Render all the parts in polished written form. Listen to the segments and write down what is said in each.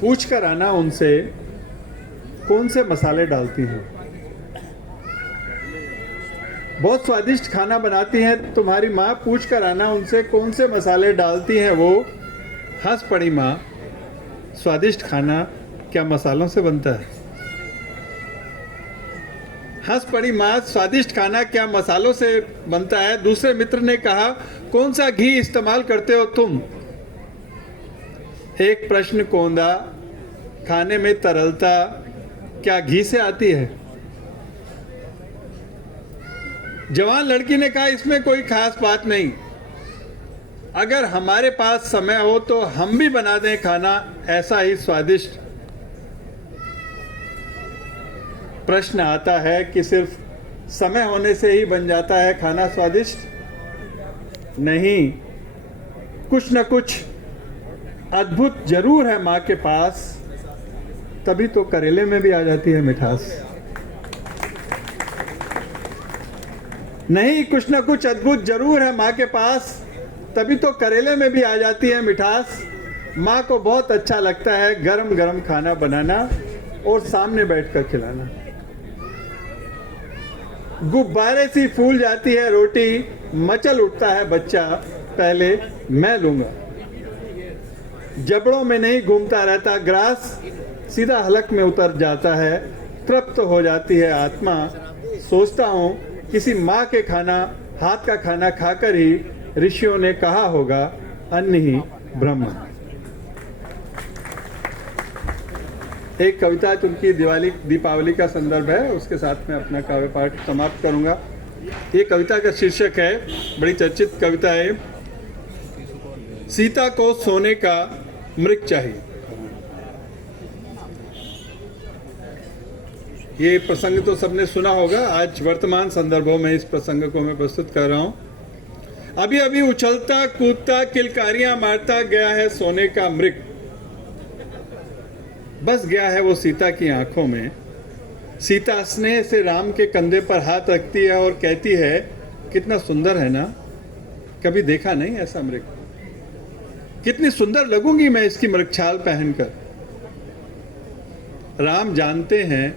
पूछ कर आना उनसे कौन से मसाले डालती हैं। बहुत स्वादिष्ट खाना बनाती हैं तुम्हारी माँ, पूछ कर आना उनसे कौन से मसाले डालती हैं वो। हंस पड़ी माँ, स्वादिष्ट खाना क्या मसालों से बनता है। हंस पड़ी माँ, स्वादिष्ट खाना क्या मसालों से बनता है। दूसरे मित्र ने कहा, कौन सा घी इस्तेमाल करते हो तुम। एक प्रश्न कौंधा, खाने में तरलता क्या घी से आती है। जवान लड़की ने कहा, इसमें कोई खास बात नहीं, अगर हमारे पास समय हो तो हम भी बना दें खाना ऐसा ही स्वादिष्ट। प्रश्न आता है कि सिर्फ समय होने से ही बन जाता है खाना स्वादिष्ट। नहीं, कुछ न कुछ अद्भुत जरूर है माँ के पास, तभी तो करेले में भी आ जाती है मिठास। नहीं, कुछ न कुछ अद्भुत जरूर है माँ के पास, तभी तो करेले में भी आ जाती है मिठास। माँ को बहुत अच्छा लगता है गरम गरम खाना बनाना और सामने बैठकर खिलाना। गुब्बारे सी फूल जाती है रोटी, मचल उठता है बच्चा, पहले मैं लूंगा। जबड़ों में नहीं घूमता रहता ग्रास, सीधा हलक में उतर जाता है। तृप्त हो जाती है आत्मा, सोचता हूँ किसी माँ के हाथ का खाना खाकर ही ऋषियों ने कहा होगा, अन्न ही ब्रह्म। एक कविता चूंकि दीपावली का संदर्भ है, उसके साथ में अपना काव्य पाठ समाप्त करूंगा। ये कविता का शीर्षक है, बड़ी चर्चित कविता है, सीता को सोने का मृग चाहिए। ये प्रसंग तो सबने सुना होगा, आज वर्तमान संदर्भों में इस प्रसंग को मैं प्रस्तुत कर रहा हूं। अभी अभी उछलता कूदता किलकारियां मारता गया है सोने का मृग, बस गया है वो सीता की आंखों में। सीता स्नेह से राम के कंधे पर हाथ रखती है और कहती है, कितना सुंदर है ना, कभी देखा नहीं ऐसा मृग, कितनी सुंदर लगूंगी मैं इसकी मृगछाल पहनकर। राम जानते हैं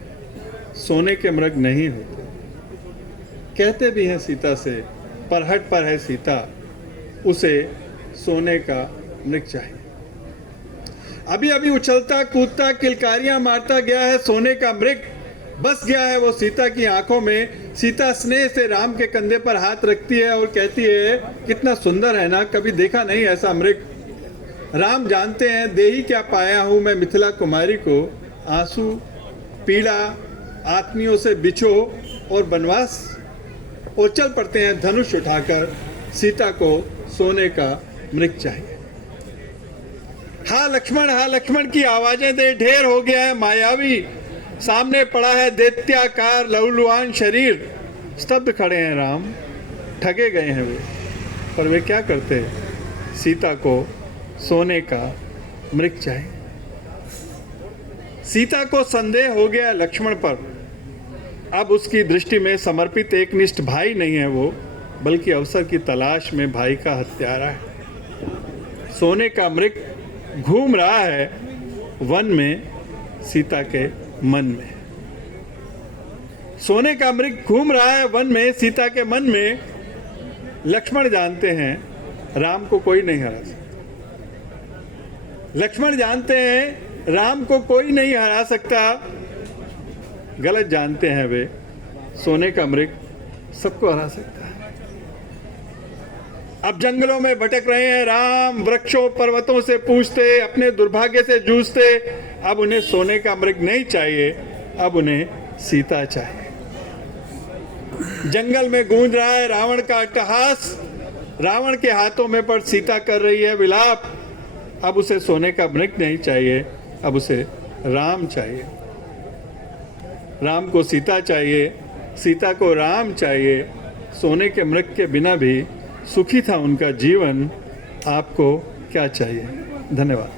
सोने के मृग नहीं होते, कहते भी हैं सीता से, पर हट पर है सीता, उसे सोने का मृग चाहिए। अभी अभी उछलता कूदता किलकारियां मारता गया है सोने का मृग, बस गया है वो सीता की आंखों में। सीता स्नेह से राम के कंधे पर हाथ रखती है और कहती है, कितना सुंदर है ना, कभी देखा नहीं ऐसा मृग। राम जानते हैं दे ही क्या पाया हूं मैं मिथिला कुमारी को, आंसू पीड़ा आत्मियों से बिछो और बनवास, और चल पड़ते हैं धनुष उठाकर, सीता को सोने का मृग चाहिए। हा लक्ष्मण की आवाजें दे, ढेर हो गया है मायावी, सामने पड़ा है दैत्याकार लहूलुहान शरीर। स्तब्ध खड़े हैं राम, ठगे गए हैं वे, पर वे क्या करते, सीता को सोने का मृग चाहिए। सीता को संदेह हो गया लक्ष्मण पर, अब उसकी दृष्टि में समर्पित एक निष्ठ भाई नहीं है वो, बल्कि अवसर की तलाश में भाई का हत्यारा है। सोने का मृग घूम रहा है वन में सीता के मन में। सोने का मृग घूम रहा है वन में सीता के मन में। लक्ष्मण जानते हैं राम को कोई नहीं हरा सकता। लक्ष्मण जानते हैं राम को कोई नहीं हरा सकता। गलत जानते हैं वे, सोने का मृग सबको हरा सकता है। अब जंगलों में भटक रहे हैं राम, वृक्षों पर्वतों से पूछते, अपने दुर्भाग्य से जूझते। अब उन्हें सोने का मृग नहीं चाहिए, अब उन्हें सीता चाहिए। जंगल में गूंज रहा है रावण का अट्टहास, रावण के हाथों में पर सीता कर रही है विलाप। अब उसे सोने का मृग नहीं चाहिए, अब उसे राम चाहिए। राम को सीता चाहिए, सीता को राम चाहिए। सोने के मृग के बिना भी सुखी था उनका जीवन, आपको क्या चाहिए। धन्यवाद।